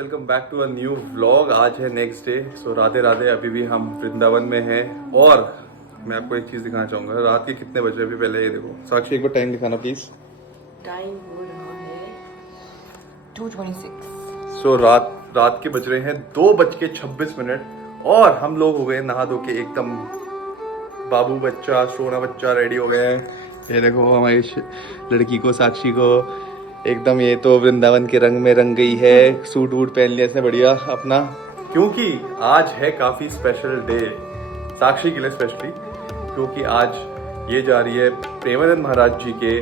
Welcome back to a new vlog. आज है next day. So Radhe Radhe. अभी भी हम वृंदावन में हैं और मैं आपको एक चीज़ दिखाना चाहूँगा। रात के कितने बजे अभी पहले ये देखो। साक्षी एक बार टाइम दिखाना प्लीज़। टाइम हो रहा है 2:26। सो रात के बज रहे हैं 2:26 और हम लोग हो गए नहा धो के एकदम बाबू बच्चा सोना बच्चा रेडी हो गए हैं। ये देखो हमारी लड़की को, साक्षी को एकदम, ये तो वृंदावन के रंग में रंग गई है। सूट वूट पहन लिया इसने बढ़िया अपना, क्योंकि आज है काफी स्पेशल डे साक्षी के लिए स्पेशली, क्योंकि आज ये जा रही है प्रेमानंद महाराज जी के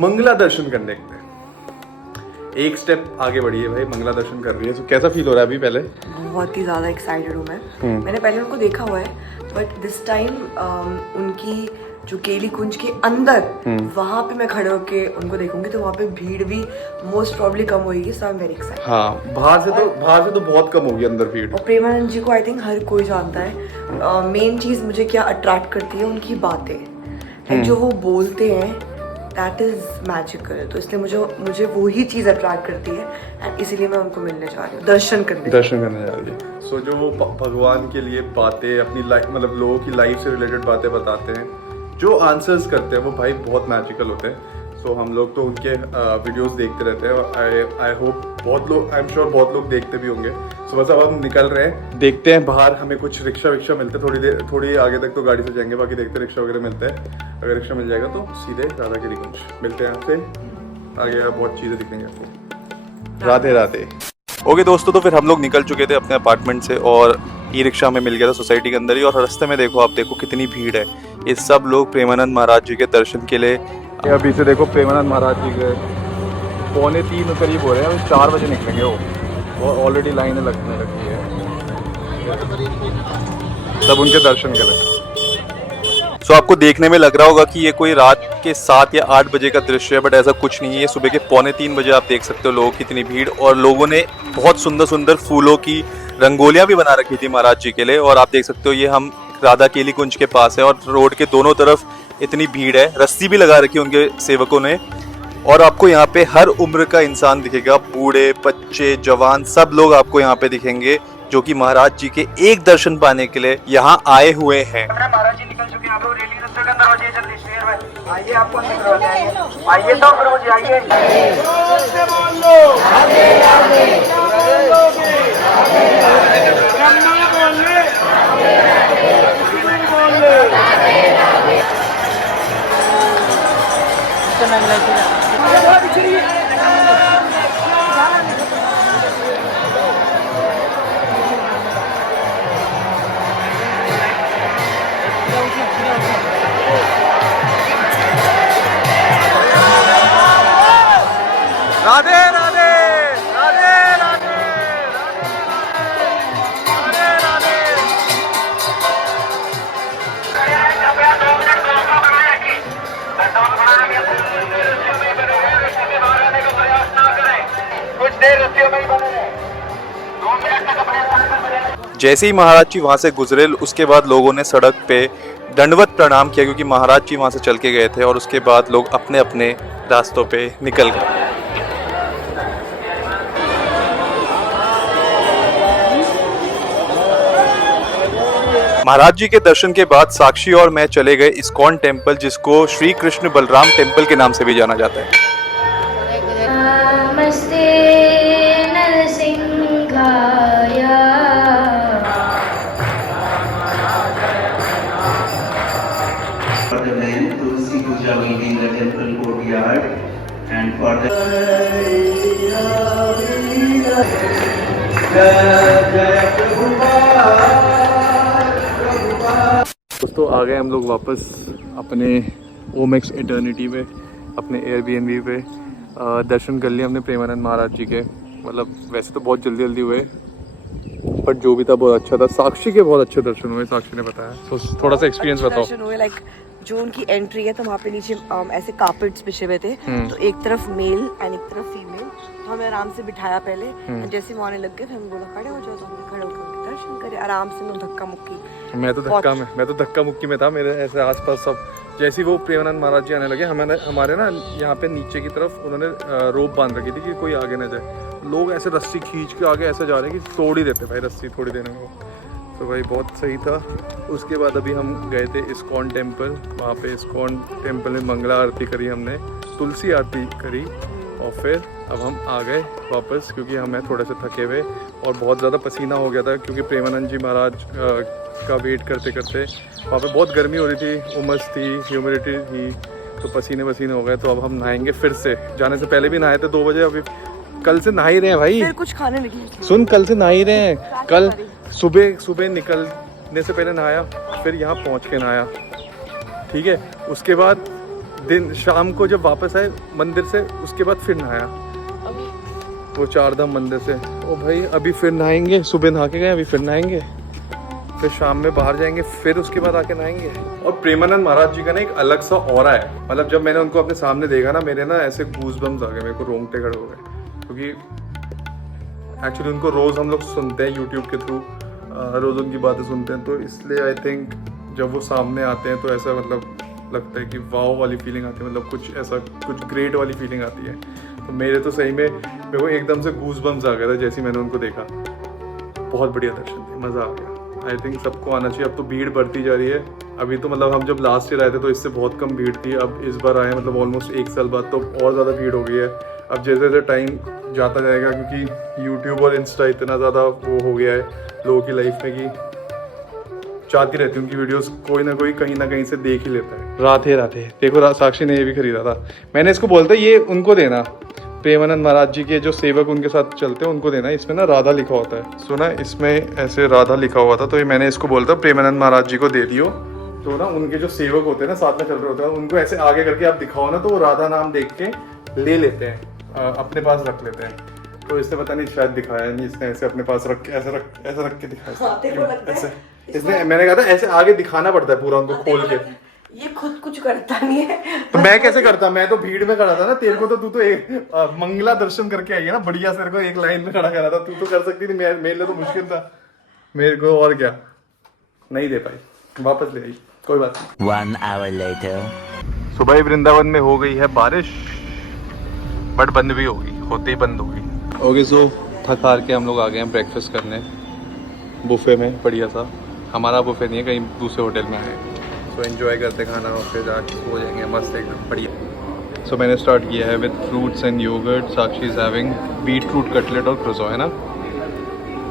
मंगला दर्शन करने के लिए। एक स्टेप आगे बढ़ी है भाई, मंगला दर्शन कर रही है। तो कैसा फील हो रहा है अभी? पहले बहुत ही ज़्यादा एक्साइटेड हूँ मैं। मैंने पहले उनको देखा हुआ है, बट दिस टाइम उनकी जो केली कुंज के अंदर वहाँ पे मैं खड़े होके उनको देखूंगी, तो वहाँ पे भीड़ भी मोस्ट प्रॉब्ली कम होगी। सो आई एम वेरी एक्साइटेड। हाँ, बाहर से तो बहुत कम होगी, अंदर भीड़। और प्रेमानंद जी को आई थिंक हर कोई जानता है। मेन चीज़ मुझे क्या अट्रैक्ट करती है, उनकी बातें। जो वो बोलते हैं दैट इज मैजिकल। तो इसलिए मुझे वो ही चीज़ अट्रैक्ट करती है, एंड इसीलिए मैं उनको मिलने जा रही हूँ, दर्शन करने जा रही है। सो जो वो भगवान के लिए बातें, अपनी लाइफ मतलब लोगों की लाइफ से रिलेटेड बातें बताते हैं, जो आंसर्स करते हैं, वो भाई बहुत मैजिकल होते हैं। सो हम लोग तो उनके वीडियोस देखते रहते हैं और आई होप बहुत लोग, आई एम श्योर बहुत लोग देखते भी होंगे। सो बस अब हम निकल रहे हैं, देखते हैं बाहर हमें कुछ रिक्शा मिलते हैं। थोड़ी आगे तक तो गाड़ी से जाएंगे, बाकी देखते हैं रिक्शा वगैरह मिलते हैं। अगर रिक्शा मिल जाएगा तो सीधे राधा केली कुंज मिलते हैं। यहाँ से आगे बहुत चीज़ें दिखेंगे आपको। राधे राधे। ओके दोस्तों, तो फिर हम लोग निकल चुके थे अपने अपार्टमेंट से और ई रिक्शा में मिल गया था सोसाइटी के अंदर ही। और रास्ते में देखो, आप देखो कितनी भीड़ है। ये सब लोग प्रेमानंद महाराज जी के दर्शन के लिए अभी से देखो प्रेमानंद महाराज जी के 2:45 करीब हो रहे हैं। 4 बजे निकलेंगे वो ऑलरेडी लाइनें लगने लगी है सब उनके दर्शन के लिए। सो आपको देखने में लग रहा होगा कि ये कोई रात के 7 या 8 बजे का दृश्य है, बट ऐसा कुछ नहीं है। ये सुबह के 2:45 बजे आप देख सकते हो लोगों की इतनी भीड़। और लोगों ने बहुत सुंदर सुंदर फूलों की रंगोलियां भी बना रखी थी महाराज जी के लिए। और आप देख सकते हो ये हम राधा केली कुंज के पास है और रोड के दोनों तरफ इतनी भीड़ है। रस्सी भी लगा रखी है उनके सेवकों ने। और आपको यहाँ पे हर उम्र का इंसान दिखेगा, बूढ़े बच्चे जवान सब लोग आपको यहाँ पे दिखेंगे, जो कि महाराज जी के एक दर्शन पाने के लिए यहाँ आए हुए हैं। महाराज जी निकल चुके हैं, आप लोग रेली रस्ते के अंदर हो जाइए जल्दी शेयर में। आइए आपको अंदर करवा देंगे। आइए तो फिर मुझे आइए। राधे राधे राधे राधे राधे राधे। जैसे ही महाराज जी वहां से गुजरे, उसके बाद लोगों ने सड़क पे दंडवत प्रणाम किया, क्योंकि महाराज जी वहां से चल के गए थे। और उसके बाद लोग अपने अपने रास्तों पे निकल गए। महाराज जी के दर्शन के बाद साक्षी और मैं चले गए इस्कॉन टेम्पल, जिसको श्री कृष्ण बलराम टेम्पल के नाम से भी जाना जाता है। नमस्ते नरसिंहाय। For the men, Tulsi Puja will be in the temple courtyard, and for the दोस्तों आ गए हम लोग वापस अपने ओमेक्स इटर्निटी में, अपने एयरबीएनबी पे। दर्शन कर लिए हमने प्रेमानंद महाराज जी के। मतलब वैसे तो बहुत जल्दी हुए, बट जो भी था बहुत अच्छा था। साक्षी के बहुत अच्छे दर्शन हुए, साक्षी ने बताया। तो थोड़ा सा एक्सपीरियंस बताओ। दर्शन हुए, लाइक जो उनकी एंट्री है तो वहाँ पे नीचे ऐसे कार्पेट्स बिछे हुए थे। तो एक तरफ मेल एंड एक तरफ फीमेल। तो हमें आराम से बिठाया पहले। जैसे वो आने लग गए, हम बोला खड़े हो जाओ, तो हमने खड़े होकर दर्शन करे आराम से। धक्का मुक्की मैं तो धक्का मुक्की में था। मेरे ऐसे आसपास सब जैसे ही वो प्रेमानंद महाराज जी आने लगे, हमारे ना यहाँ पे नीचे की तरफ उन्होंने रोप बांध रखी थी कि कोई आगे ना जाए। लोग ऐसे रस्सी खींच के आगे ऐसे जा रहे हैं कि तोड़ ही देते भाई रस्सी थोड़ी देर में वो। तो भाई बहुत सही था। उसके बाद अभी हम गए थे इस्कॉन टेम्पल, वहाँ पे इस्कॉन टेम्पल में मंगला आरती करी हमने, तुलसी आरती करी, और फिर अब हम आ गए वापस क्योंकि हमें थोड़े से थके हुए और बहुत ज़्यादा पसीना हो गया था क्योंकि प्रेमानंद जी महाराज का वेट करते करते वहाँ पे बहुत गर्मी हो रही थी, उमस थी, ह्यूमिडिटी थी, तो पसीने पसीने हो गए। तो अब हम नहाएंगे फिर से। जाने से पहले भी नहाए थे 2 बजे, अभी कल से नहा ही रहे हैं भाई। फिर कुछ खाने लगी। सुन, कल से नहा ही रहे हैं। कल सुबह निकलने से पहले नहाया, फिर यहाँ पहुँच के नहाया, ठीक है। उसके बाद दिन शाम को जब वापस आए मंदिर से, उसके बाद फिर नहाया वो 4 धाम मंदिर से। ओ भाई अभी फिर नहाएंगे, सुबह नहा के गए, अभी फिर नहाएंगे, फिर शाम में बाहर जाएंगे, फिर उसके बाद आके नहाएंगे। और प्रेमानंद महाराज जी का ना एक अलग सा ऑरा है, मतलब जब मैंने उनको अपने सामने देखा ना, मेरे ना ऐसे गूज़बम्स आ गए, मेरे को रोंगटे खड़े हो गए, क्योंकि एक्चुअली उनको रोज़ हम लोग सुनते हैं यूट्यूब के थ्रू, रोज़ उनकी बातें सुनते हैं, तो इसलिए आई थिंक जब वो सामने आते हैं तो ऐसा मतलब लगता है कि वाव वाली फीलिंग आती है, मतलब कुछ ऐसा कुछ ग्रेट वाली फीलिंग आती है। तो मेरे तो सही में मेरे को एकदम से गूज़बम्स आ गया था जैसे ही मैंने उनको देखा। बहुत बढ़िया दर्शन थे, मज़ा आ गया। आई थिंक सबको आना चाहिए। अब तो भीड़ बढ़ती जा रही है। अभी तो मतलब हम जब लास्ट ईयर आए थे तो इससे बहुत कम भीड़ थी, अब इस बार आए मतलब ऑलमोस्ट 1 साल बाद तो और ज़्यादा भीड़ हो गई है। अब जैसे जैसे टाइम जाता जाएगा, क्योंकि यूट्यूब और इंस्टा इतना ज़्यादा वो हो गया है लोगों की लाइफ में कि चाहती रहती हूँ उनकी वीडियोस कोई ना कोई कहीं ना कहीं से देख ही लेता है। राधे देखो साक्षी ने ये भी खरीदा था, मैंने इसको बोलता ये उनको देना, प्रेमानंद महाराज जी के जो सेवक उनके साथ चलते हैं उनको देना। इसमें ना राधा लिखा होता है, सुना, इसमें ऐसे राधा लिखा हुआ था, तो ये मैंने इसको बोलता प्रेमानंद महाराज जी को दे दियो। तो ना उनके जो सेवक होते हैं ना, साथ में चल रहे होते हैं, उनको ऐसे आगे करके आप दिखाओ ना, तो वो राधा नाम देख के ले लेते हैं, अपने पास रख लेते हैं। तो इसने पता नहीं शायद दिखाया नहीं, इसने ऐसे अपने पास रख के ऐसे रख के दिखाया ऐसे। इसने मैंने कहा था ऐसे आगे दिखाना पड़ता है पूरा उनको खोल के। ये खुद कुछ करता नहीं है तो मैं कैसे करता, मैं तो भीड़ में खड़ा था ना, तेरे को तो तू तो एक मंगला दर्शन करके आई है ना, बढ़िया सर को एक लाइन में खड़ा करा था, तू तो कर सकती थी, मेरे लिए तो मुश्किल था, मेरे को और क्या नहीं दे पाई, वापस ले आई, कोई बात नहीं। 1 hour later. सुबह वृंदावन में हो गई है बारिश, बट बंद भी होगी, होते ही बंद होगी। ओके, सो थक हार के हम लोग आ गए हैं ब्रेकफास्ट करने बुफे में, बढ़िया सा। हमारा बुफे नहीं है, कहीं दूसरे होटल में आए, तो एंजॉय करते खाना और फिर जाके सो जाएंगे मस्त एकदम बढ़िया। सो मैंने स्टार्ट किया है with fruits and yogurt. Sakshi is having beetroot cutlet और क्रोसो, है ना,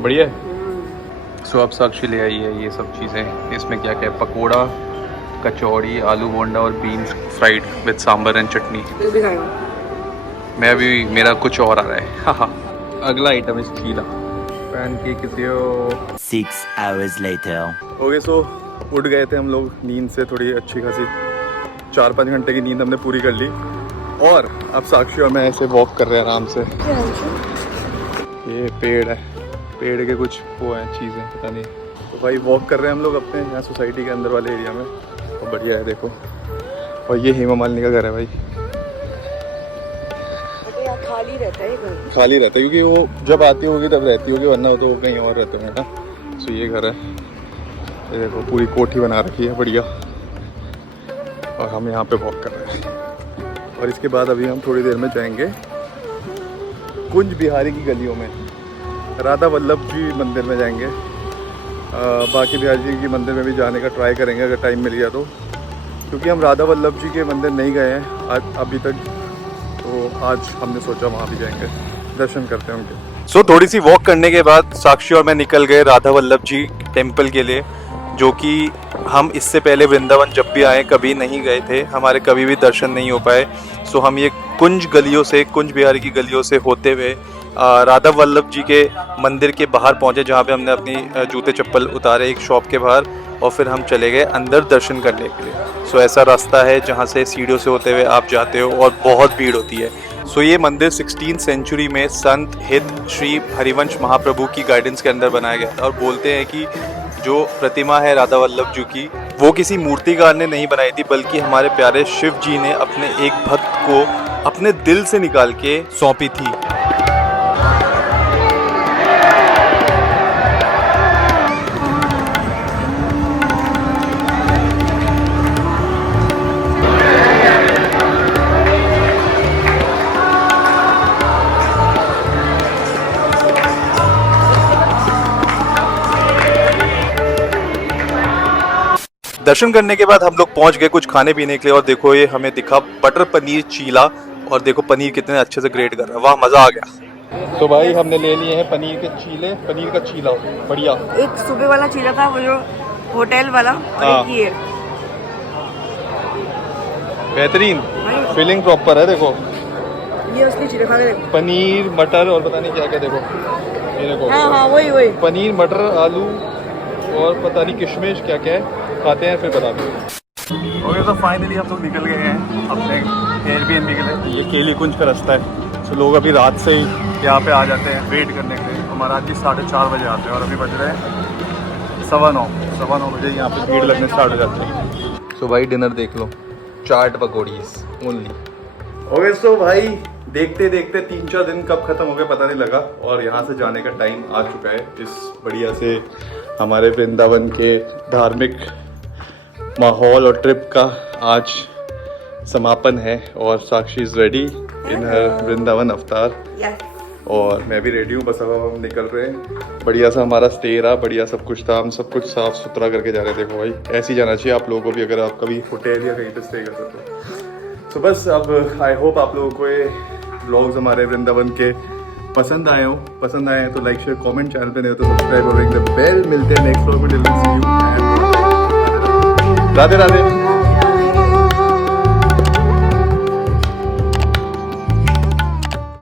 बढ़िया है। सो अब साक्षी ले आई है ये सब चीज़ें, इसमें क्या क्या है, पकौड़ा, कचौड़ी, आलू बोंडा और beans fried with sambar and chutney. मैं अभी, मेरा कुछ और आ रहा है। हाँ, अगला आइटम है चीला पैनकेक। 6 hours later. ओके, सो उठ गए थे हम लोग नींद से, थोड़ी अच्छी खासी 4-5 घंटे की नींद हमने पूरी कर ली, और अब साक्षी और मैं ऐसे वॉक कर रहे हैं आराम से। ये पेड़ है, पेड़ के कुछ वो हैं चीज़ें, पता नहीं, तो भाई वॉक कर रहे हैं हम लोग अपने यहाँ सोसाइटी के अंदर वाले एरिया में, तो बढ़िया है देखो। और ये हेमा मालिनी का घर है भाई, खाली रहता है घर, खाली रहता है क्योंकि वो जब आती होगी तब रहती होगी, वरना तो वो कहीं और रहते होंगे ना। सो ये घर है, ये देखो पूरी कोठी बना रखी है बढ़िया, और हम यहाँ पे वॉक कर रहे हैं। और इसके बाद अभी हम थोड़ी देर में जाएंगे कुंज बिहारी की गलियों में, राधा वल्लभ जी मंदिर में जाएंगे। बाकी बिहारी जी की मंदिर में भी जाने का ट्राई करेंगे अगर टाइम मिल गया तो, क्योंकि हम राधा वल्लभ जी के मंदिर नहीं गए हैं आज अभी तक, तो आज हमने सोचा वहाँ भी जाएंगे, दर्शन करते हैं उनके। सो थोड़ी सी वॉक करने के बाद साक्षी और मैं निकल गए राधा वल्लभ जी टेम्पल के लिए, जो कि हम इससे पहले वृंदावन जब भी आए कभी नहीं गए थे, हमारे कभी भी दर्शन नहीं हो पाए। सो हम ये कुंज गलियों से, कुंज बिहारी की गलियों से होते हुए राधा वल्लभ जी के मंदिर के बाहर पहुँचे, जहाँ पे हमने अपनी जूते चप्पल उतारे एक शॉप के बाहर, और फिर हम चले गए अंदर दर्शन करने के लिए। सो ऐसा रास्ता है जहाँ से सीढ़ियों से होते हुए आप जाते हो, और बहुत भीड़ होती है। सो ये मंदिर 16th सेंचुरी में संत हित श्री हरिवंश महाप्रभु की गाइडेंस के अंदर बनाया गया था, और बोलते हैं कि जो प्रतिमा है राधा वल्लभ जी की, वो किसी मूर्तिकार ने नहीं बनाई थी, बल्कि हमारे प्यारे शिव जी ने अपने एक भक्त को अपने दिल से निकाल के सौंपी थी। दर्शन करने के बाद हम लोग पहुंच गए कुछ खाने पीने के लिए, और देखो ये हमें दिखा बटर पनीर चीला, और देखो पनीर कितने अच्छे से ग्रेट कर रहा है, वाह मज़ा आ गया। तो भाई हमने ले लिए हैं पनीर के चीले, पनीर का चीला बढ़िया। एक सुबह वाला चीला था वो जो होटल वाला, और हाँ। एक ये बेहतरीन फीलिंग प्रॉपर है। देखो ये असली चीला खा के देखो। पनीर मटर और पता नहीं क्या क्या, देखो ये देखो हाँ हाँ वही पनीर मटर आलू और पता नहीं किशमिश क्या क्या है, खाते हैं फिर बताते हैं। ओके तो फाइनली हम लोग निकल गए हैं अपने एयरबीएनबी के लिए। ये केली कुंज का रास्ता है, तो लोग अभी रात से ही यहाँ पे आ जाते हैं वेट करने के लिए। हमारा आज 4:30 बजे आते हैं और अभी बज रहे हैं 9:15 बजे यहाँ पे भीड़ लगने स्टार्ट हो जाती है। तो भाई डिनर देख लो, चाट पकौड़ीज ओनली। ओके सो भाई देखते देखते 3-4 दिन कब खत्म हो गए पता नहीं लगा, और यहाँ से जाने का टाइम आ चुका है। इस बढ़िया से हमारे वृंदावन के धार्मिक माहौल और ट्रिप का आज समापन है, और साक्षी इज रेडी इन हर वृंदावन अवतार, और मैं भी रेडी हूँ। बस अब हम निकल रहे हैं। बढ़िया सा हमारा स्टे रहा, बढ़िया सब कुछ था, हम सब कुछ साफ सुथरा करके जा रहे थे। देखो भाई ऐसे ही जाना चाहिए आप लोगों को भी, अगर आप कभी होटल या कहीं पे स्टे कर सकते हो। तो बस अब आई होप आप लोगों को ये व्लॉग्स हमारे वृंदावन के पसंद आए हैं तो लाइक शेयर कमेंट, चैनल पे नहीं हो तो सब्सक्राइब और रिंग द बेल। मिलते हैं नेक्स्ट व्लॉग में। राधे राधे।